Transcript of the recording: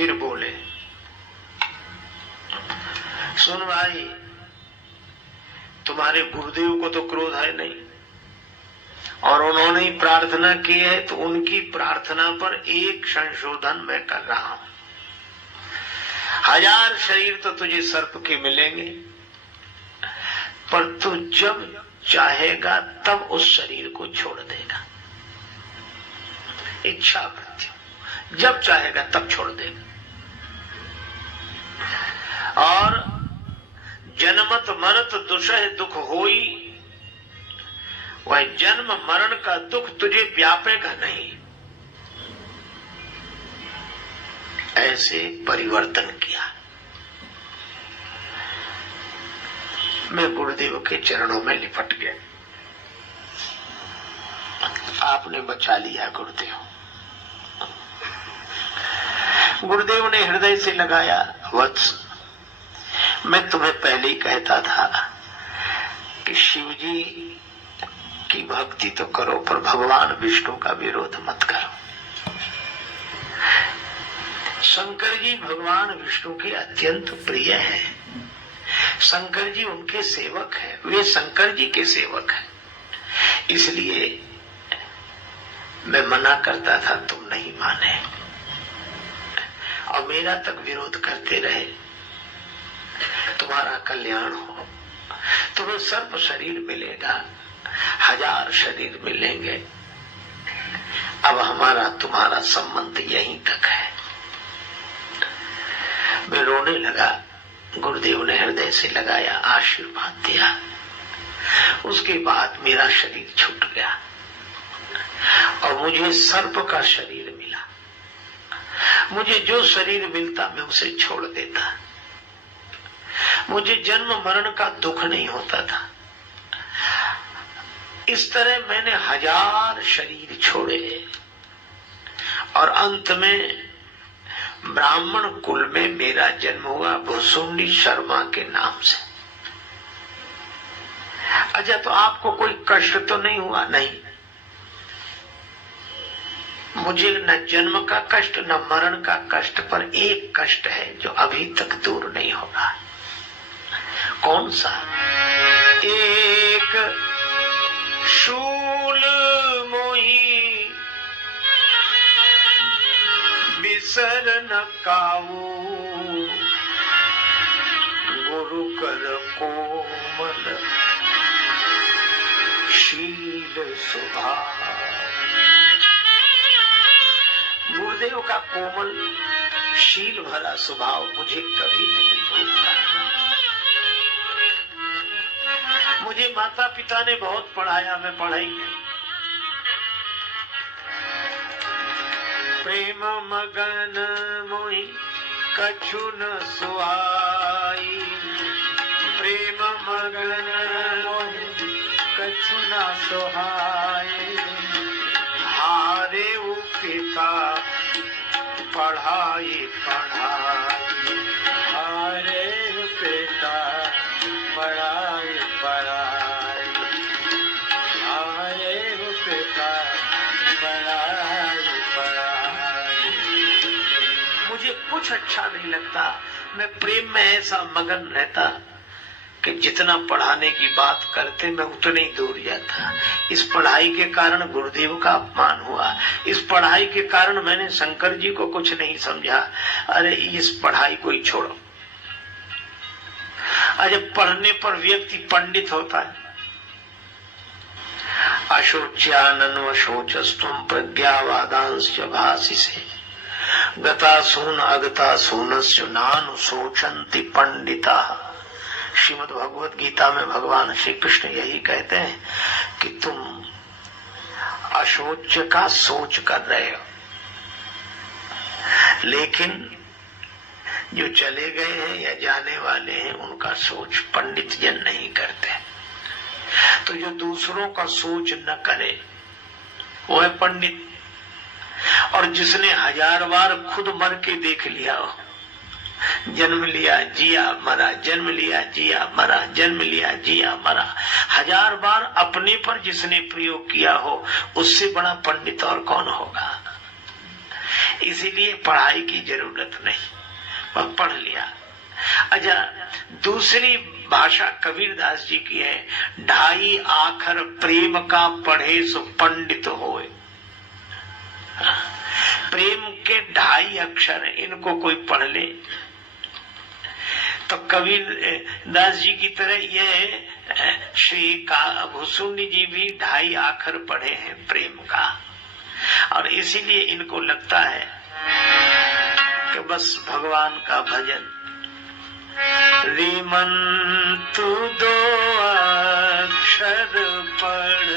फिर बोले, सुन भाई, तुम्हारे गुरुदेव को तो क्रोध है नहीं, और उन्होंने ही प्रार्थना की है, तो उनकी प्रार्थना पर एक संशोधन मैं कर रहा हूं। 1000 शरीर तो तुझे सर्प के मिलेंगे, पर तू जब चाहेगा तब उस शरीर को छोड़ देगा। इच्छा मृत्यु, जब चाहेगा तब छोड़ देगा। और जन्मत मरत दुषह दुख होई, वह जन्म मरण का दुख तुझे व्यापेगा नहीं। ऐसे परिवर्तन किया। मैं गुरुदेव के चरणों में लिपट गया। आपने बचा लिया गुरुदेव। गुरुदेव ने हृदय से लगाया, वत्स, मैं तुम्हें पहले ही कहता था कि शिव जी की भक्ति तो करो, पर भगवान विष्णु का विरोध मत करो। शंकर जी भगवान विष्णु के अत्यंत प्रिय हैं। शंकर जी उनके सेवक हैं, वे शंकर जी के सेवक हैं। इसलिए मैं मना करता था, तुम नहीं माने और मेरा तक विरोध करते रहे। तुम्हारा कल्याण हो, तुम्हें सर्प शरीर मिलेगा, 1000 शरीर मिलेंगे। अब हमारा तुम्हारा संबंध यहीं तक है। मैं रोने लगा। गुरुदेव ने हृदय से लगाया, आशीर्वाद दिया। उसके बाद मेरा शरीर छूट गया और मुझे सर्प का शरीर मिला। मुझे जो शरीर मिलता मैं उसे छोड़ देता। मुझे जन्म मरण का दुख नहीं होता था। इस तरह मैंने 1000 शरीर छोड़े और अंत में ब्राह्मण कुल में मेरा जन्म हुआ, भुसुंडी शर्मा के नाम से। अच्छा, तो आपको कोई कष्ट तो नहीं हुआ? नहीं, मुझे न जन्म का कष्ट न मरण का कष्ट, पर एक कष्ट है जो अभी तक दूर नहीं होगा। कौन सा? एक शूल मोही बिसर न काऊ, गुरु कर कोमल शील स्वभाव। गुरुदेव का कोमल शील भरा स्वभाव मुझे कभी नहीं भूलता। मुझे माता पिता ने बहुत पढ़ाया, मैं पढ़ाई नहीं। प्रेम मगन मोहि कछु न सुहाई, प्रेम मगन मोहि कछु न सुहाई। हारे पिता पढ़ाई पढ़ाई, हारे पिता पढ़ाई पढ़ाई, हारे पिता पढ़ाई पढ़ाई। मुझे कुछ अच्छा नहीं लगता। मैं प्रेम में ऐसा मगन रहता कि जितना पढ़ाने की बात करते मैं उतने ही दूर जाता। इस पढ़ाई के कारण गुरुदेव का अपमान हुआ। इस पढ़ाई के कारण मैंने शंकर जी को कुछ नहीं समझा। अरे इस पढ़ाई को ही छोड़ो। अरे पढ़ने पर व्यक्ति पंडित होता है। अशोच्यानन्व शोचस्तुम प्रज्ञावादांश भाषि से गता सून अगता सूनस्य नानु शोचंति पंडिता। श्रीमद् भगवत गीता में भगवान श्री कृष्ण यही कहते हैं कि तुम अशोच का सोच कर रहे हो, लेकिन जो चले गए हैं या जाने वाले हैं उनका सोच पंडित जन नहीं करते। तो जो दूसरों का सोच न करे वो है पंडित। और जिसने 1000 बार खुद मर के देख लिया हो, जन्म लिया जिया मरा, जन्म लिया जिया मरा, जन्म लिया जिया मरा, 1000 बार अपने पर जिसने प्रयोग किया हो, उससे बड़ा पंडित और कौन होगा। इसीलिए पढ़ाई की जरूरत नहीं, वह पढ़ लिया। अच्छा, दूसरी भाषा कबीरदास जी की है, ढाई आखर प्रेम का पढ़े सो पंडित होए। प्रेम के ढाई अक्षर, इनको कोई पढ़ ले तो कबीर दास जी की तरह ये श्री भूसुंडी जी भी ढाई आखर पढ़े हैं प्रेम का, और इसीलिए इनको लगता है कि बस भगवान का भजन। रीमन तू दो अक्षर पढ़